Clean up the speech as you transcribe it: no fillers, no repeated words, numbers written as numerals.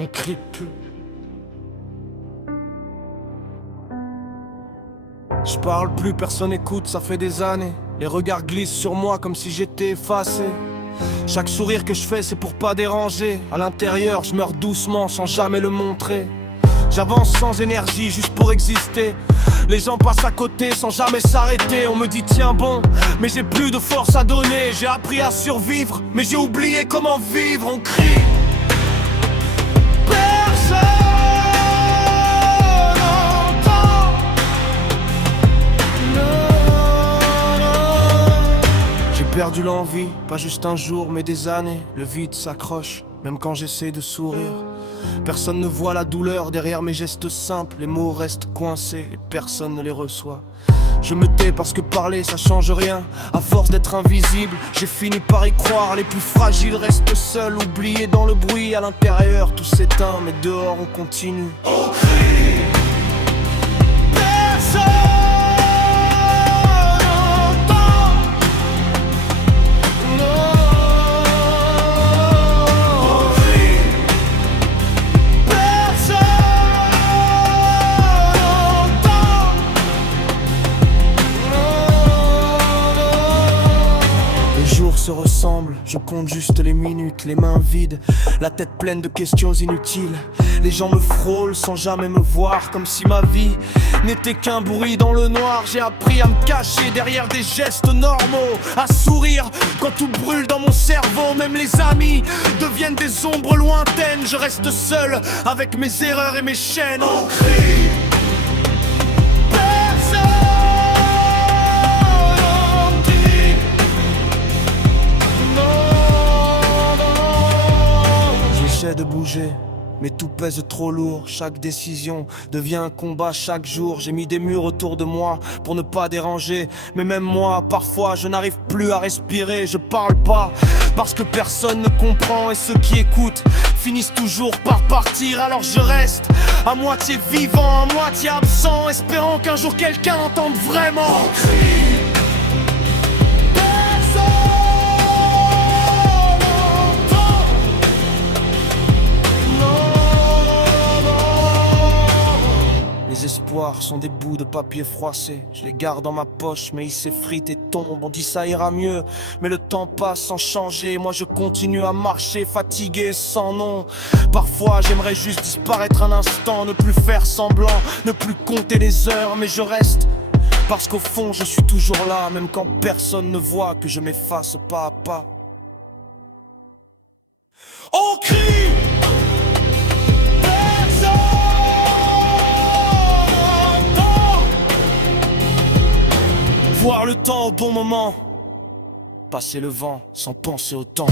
on crie plus. Je parle plus, personne écoute, ça fait des années. Les regards glissent sur moi comme si j'étais effacé. Chaque sourire que je fais c'est pour pas déranger. À l'intérieur je meurs doucement sans jamais le montrer. J'avance sans énergie juste pour exister. Les gens passent à côté sans jamais s'arrêter. On me dit tiens bon, mais j'ai plus de force à donner. J'ai appris à survivre, mais j'ai oublié comment vivre. On crie. Personne n'entend. Non, non. J'ai perdu l'envie, pas juste un jour mais des années. Le vide s'accroche, même quand j'essaie de sourire. Personne ne voit la douleur derrière mes gestes simples. Les mots restent coincés et personne ne les reçoit. Je me tais parce que parler ça change rien. À force d'être invisible, j'ai fini par y croire. Les plus fragiles restent seuls, oubliés dans le bruit. À l'intérieur tout s'éteint, mais dehors on continue. On crie. Personne n'entend. Non. Se ressemblent, je compte juste les minutes, les mains vides, la tête pleine de questions inutiles. Les gens me frôlent sans jamais me voir, comme si ma vie n'était qu'un bruit dans le noir. J'ai appris à me cacher derrière des gestes normaux, à sourire quand tout brûle dans mon cerveau. Même les amis deviennent des ombres lointaines. Je reste seul avec mes erreurs et mes chaînes. On crie. J'essaie de bouger, mais tout pèse trop lourd. Chaque décision devient un combat chaque jour. J'ai mis des murs autour de moi pour ne pas déranger. Mais même moi, parfois, je n'arrive plus à respirer. Je parle pas parce que personne ne comprend. Et ceux qui écoutent finissent toujours par partir. Alors je reste à moitié vivant, à moitié absent, espérant qu'un jour quelqu'un entende vraiment. Les espoirs sont des bouts de papier froissé. Je les garde dans ma poche mais ils s'effritent et tombent. On dit ça ira mieux, mais le temps passe sans changer. Moi je continue à marcher, fatigué, sans nom. Parfois j'aimerais juste disparaître un instant, ne plus faire semblant, ne plus compter les heures. Mais je reste, parce qu'au fond je suis toujours là. Même quand personne ne voit que je m'efface pas à pas. On crie. Voir le temps au bon moment, passer le vent sans penser au temps.